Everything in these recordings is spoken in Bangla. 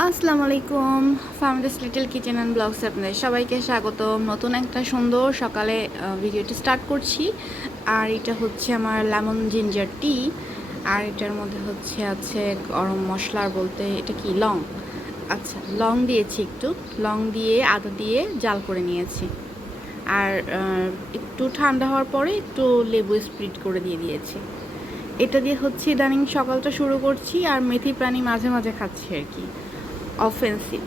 আসসালামু আলাইকুম ফার্মডেস লিটল কিচেন অ্যান্ড ব্লগস আপনাদের সবাইকে স্বাগতম। নতুন একটা সুন্দর সকালে ভিডিওটি স্টার্ট করছি। আর এটা হচ্ছে আমার লেমন জিঞ্জার টি আর এটার মধ্যে হচ্ছে আছে গরম মশলার বলতে এটা কি, লং? আচ্ছা লং দিয়েছি একটু। লং দিয়ে, আদা দিয়ে জাল করে নিয়েছি। আর একটু ঠান্ডা হওয়ার পরে একটু লেবু স্প্রিট করে দিয়ে দিয়েছি। এটা দিয়ে হচ্ছে ইদানিং সকালটা শুরু করছি আর মেথি প্রাণী মাঝে মাঝে খাচ্ছি আর কি। অফেন্সিভ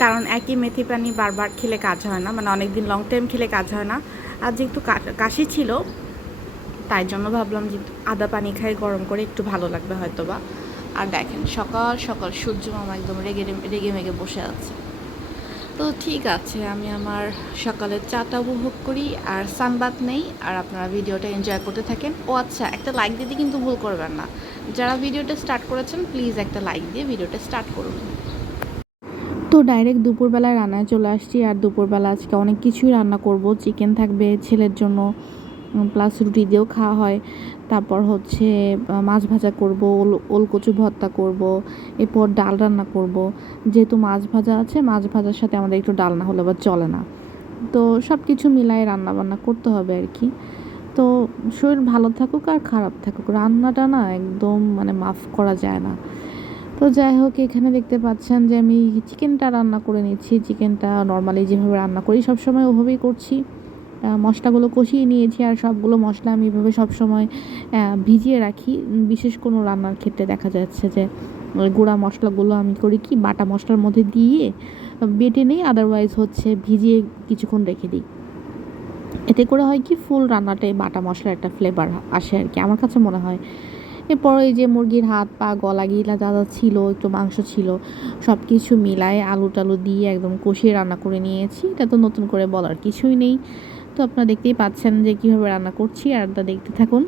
কারণ একই মেথি পানি বারবার খেলে কাজ হয় না মানে অনেকদিন লং টাইম খেলে কাজ হয় না। আর যেহেতু কাশি ছিল, তাই জন্য ভাবলাম যে আদা পানি খাই, গরম করে একটু ভালো লাগবে হয়তো বা আর দেখেন, সকাল সকাল সূর্য মামা একদম রেগে রেগে মেগে বসে আছে। তো ঠিক আছে, আমি আমার সকালের চাটা উপভোগ করি, আর সানবাত নেই, আর আপনারা ভিডিওটা এনজয় করতে থাকেন। ও আচ্ছা একটা লাইক দিতে কিন্তু ভুল করবেন না। যারা ভিডিওটা স্টার্ট করেছেন প্লিজ একটা লাইক দিয়ে ভিডিওটা স্টার্ট করুন। তো ডাইরেক্ট দুপুরবেলায় রান্নায় চলে আসছি আর দুপুরবেলা আজকে অনেক কিছুই রান্না করব। চিকেন থাকবে ছেলের জন্য প্লাস রুটি দিয়েও খাওয়া হয়। তারপর হচ্ছে মাছ ভাজা করব, ওল কচু ভর্তা করব, এরপর ডাল রান্না করব। যেহেতু মাছ ভাজা আছে, মাছ ভাজার সাথে আমাদের একটু ডাল না হলে আবার চলে না। তো সব কিছু মিলাই রান্না বান্না করতে হবে আর কি। তো শরীর ভালো থাকুক আর খারাপ থাকুক। রান্নাটা না একদম মানে মাফ করা যায় না। তো যাই হোক, এখানে দেখতে পাচ্ছেন যে আমি চিকেনটা রান্না করে নিচ্ছি। চিকেনটা নর্মালি যেভাবে রান্না করি, সবসময় ওভাবেই করছি। মশলাগুলো কষিয়ে নিয়েছি আর সবগুলো মশলা আমি এভাবে সবসময় ভিজিয়ে রাখি। বিশেষ কোনো রান্নার ক্ষেত্রে দেখা যাচ্ছে যে, গুঁড়া মশলাগুলো আমি করি কি, বাটা মশলার মধ্যে দিয়ে বেটে নেই আদারওয়াইজ হচ্ছে ভিজিয়ে কিছুক্ষণ রেখে দিই। এতে করে হয় কি ফুল রান্নাটায় বাটা মশলার একটা ফ্লেভার আসে আর কি, আমার কাছে মনে হয়। এরপর ওই যে মুরগির হাত, পা, গলা গিলা যা যা ছিল, একটু মাংস ছিল সব কিছু মিলায় আলু টালু দিয়ে একদম কষিয়ে রান্না করে নিয়েছি। এটা তো নতুন করে বলার কিছুই নেই। তো আপনারা দেখতেই পাচ্ছেন যে কীভাবে রান্না করছি, আর তা দেখতে থাকুন।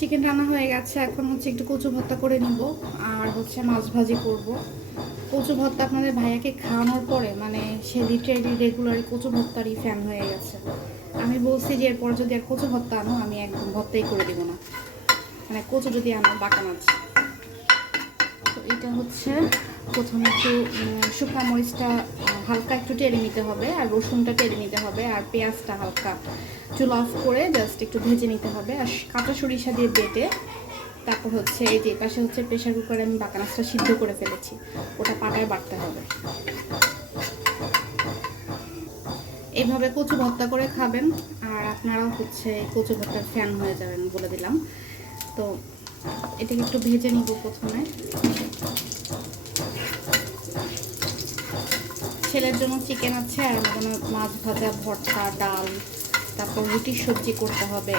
চিকেন রান্না হয়ে গেছে, এখন হচ্ছে একটু কচু ভর্তা করে নিব, আর হচ্ছে মাছ ভাজি করব। কচু ভর্তা আপনাদের ভাইয়াকে খাওয়ানোর পরে মানে সে লিটারেলি রেগুলারই কচু ভর্তারই ফ্যান হয়ে গেছে। আমি বলছি যে, এরপর যদি আর কচু ভর্তা আনো, আমি একদম ভর্তাই করে দেবো না। মানে কচু যদি আনো, বাটা মাছ। তো এটা হচ্ছে প্রথমে একটু শুকনা মরিচটা হালকা একটু টেরে নিতে হবে, আর রসুনটা টেরে নিতে হবে, আর পেঁয়াজটা হালকা। চুল অফ করে জাস্ট একটু ভেজে নিতে হবে। আর কাঁচা সরিষা দিয়ে বেটে তারপর হচ্ছে এই যে পাশে হচ্ছে প্রেশার কুকারে আমি বাকানাসটা সিদ্ধ করে ফেলেছি। ওটা পাটায় বাটতে হবে। এইভাবে কচু ভর্তা করে খাবেন। আর আপনারাও হচ্ছে কচু ভর্তার ফ্যান হয়ে যাবেন বলে দিলাম। তো এটাকে একটু ভেজে নিব প্রথমে। ছেলের জন্য চিকেন আছে আর জন্য মাছ ভাজা, ভর্তা, ডাল। তারপর রুটির সবজি করতে হবে।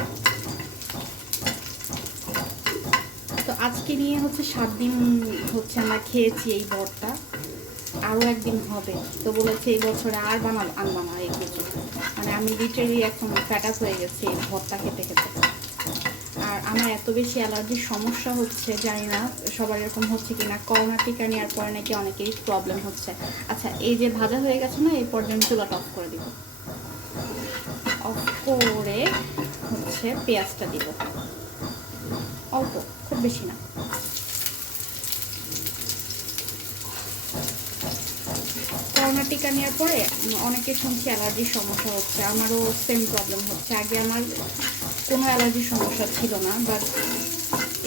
তো আজকে নিয়ে হচ্ছে সাত দিন হচ্ছে আমরা খেয়েছি এই ভর্তা আরও একদিন হবে। তো বলেছে এই বছরে আর বানাব আনবা না এই কিছু মানে আমি লিটারেলি এখন ফ্যাটাস হয়ে গেছি এই ভর্তা খেতে খেতে। আর আমার এত বেশি অ্যালার্জির সমস্যা হচ্ছে, জানি না সবার এরকম হচ্ছে কি না করোনা টিকা নেওয়ার পরে নাকি অনেকেরই প্রবলেম হচ্ছে। আচ্ছা এই যে ভাজা হয়ে গেছে না, এই পর্যন্ত চুলাটা অফ করে দিব। করে হচ্ছে পেঁয়াজটা দিব। অল্প, খুব বেশি না। করোনা টিকা নেওয়ার পরে অনেকের শুনছি অ্যালার্জির সমস্যা হচ্ছে। আমারও সেম প্রবলেম হচ্ছে। আগে আমার কোনো অ্যালার্জির সমস্যা ছিল না বাট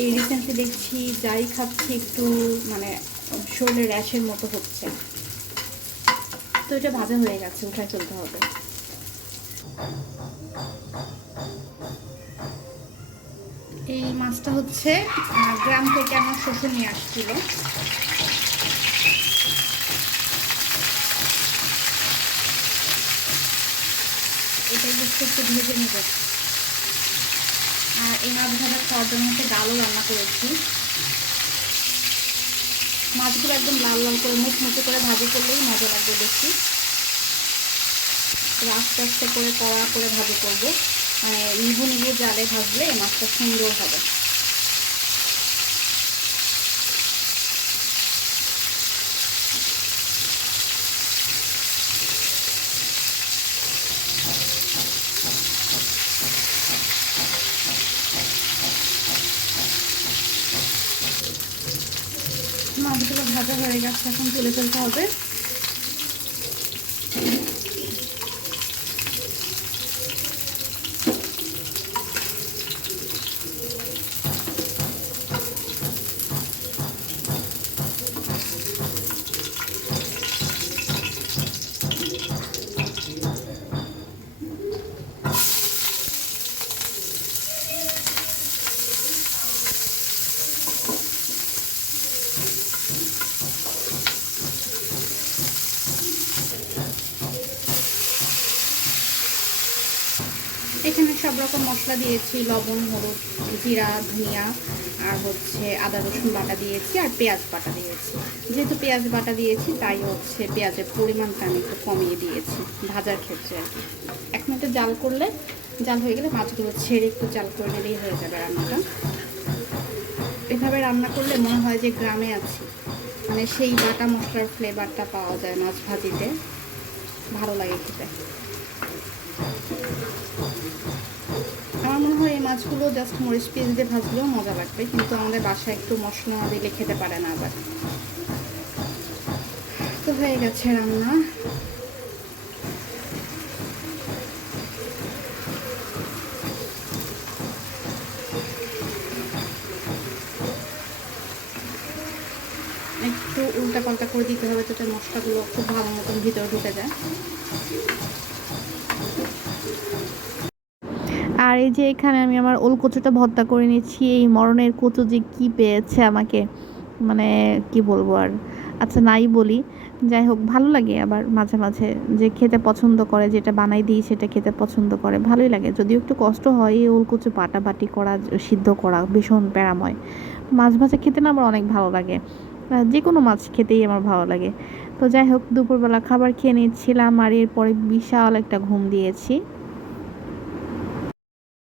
এই রিসেন্টলি দেখছি যাই খাচ্ছি একটু মানে শরীরে র্যাশের মতো হচ্ছে। তো এটা ভাজা হয়ে গেছে, উঠায় চলতে হবে। মাছটা হচ্ছে গ্রাম থেকে আমার শ্বশুর নিয়ে আসছিল। এটাই হচ্ছে একটু ভেজে নেব। আর এই মাছ ভাজা খাওয়ার জন্য হচ্ছে ডালও রান্না করেছি। মাছগুলো একদম লাল লাল করে মুচমুচে করে ভাজি করলেই মজা লাগবে বেশি আস্তে আস্তে করে কড়া করে ভাজি করব। নিবু নিবু জালে ভাজলে মাছটা সুন্দর হবে। মাছগুলো ভাজা হয়ে গেছে, এখন তুলে ফেলতে হবে। এখানে সব রকম মশলা দিয়েছি, লবণ, হলুদ, জিরা, ধনিয়া, আর হচ্ছে আদা, রসুন বাটা দিয়েছি আর পেঁয়াজ বাটা দিয়েছি। যেহেতু পেঁয়াজ বাটা দিয়েছি, তাই হচ্ছে পেঁয়াজের পরিমাণটা আমি একটু কমিয়ে দিয়েছি ভাজার ক্ষেত্রে আর কি। জাল করলে, জাল হয়ে গেলে মাছগুলো ছেড়ে একটু জাল করে নিলেই হয়ে যাবে রান্নাটা। এভাবে রান্না করলে মনে হয় যে গ্রামে আছি। মানে সেই বাটা মশলার ফ্লেভারটা পাওয়া যায় মাছ ভাজিতে। ভালো লাগে খেতে আমার মনে হয় এই মাছগুলো জাস্ট মরিচ পিস দিয়ে ভাজলেও মজা লাগবে, কিন্তু আমাদের বাসায় একটু মশলা না দিলে খেতে পারে না আবার। তো হয়ে গেছে রান্না। একটু উল্টা পাল্টা করে দিতে হবে, যাতে মশলাগুলো খুব ভালো মতন ভিতরে ঢুকে যায়। আর এই যে এখানে আমি আমার ওল কচুটা ভর্তা করে নিচ্ছি, এই মরণের কচু যে কী পেয়েছে আমাকে মানে কি বলব আর আচ্ছা নাই বলি। যাই হোক, ভালো লাগে আবার মাঝে মাঝে যে খেতে পছন্দ করে, যেটা বানাই দিই সেটা খেতে পছন্দ করে, ভালোই লাগে। যদিও একটু কষ্ট হয় এই ওল কচু বাটাবাটি করা, সিদ্ধ করা, ভীষণ প্যারাময়। মাছ ভাজা খেতে না আমার অনেক ভালো লাগে। যে কোনো মাছ খেতেই আমার ভালো লাগে। তো যাই হোক, দুপুরবেলা খাবার খেয়ে নিচ্ছিলাম আর এরপরে বিশাল একটা ঘুম দিয়েছি।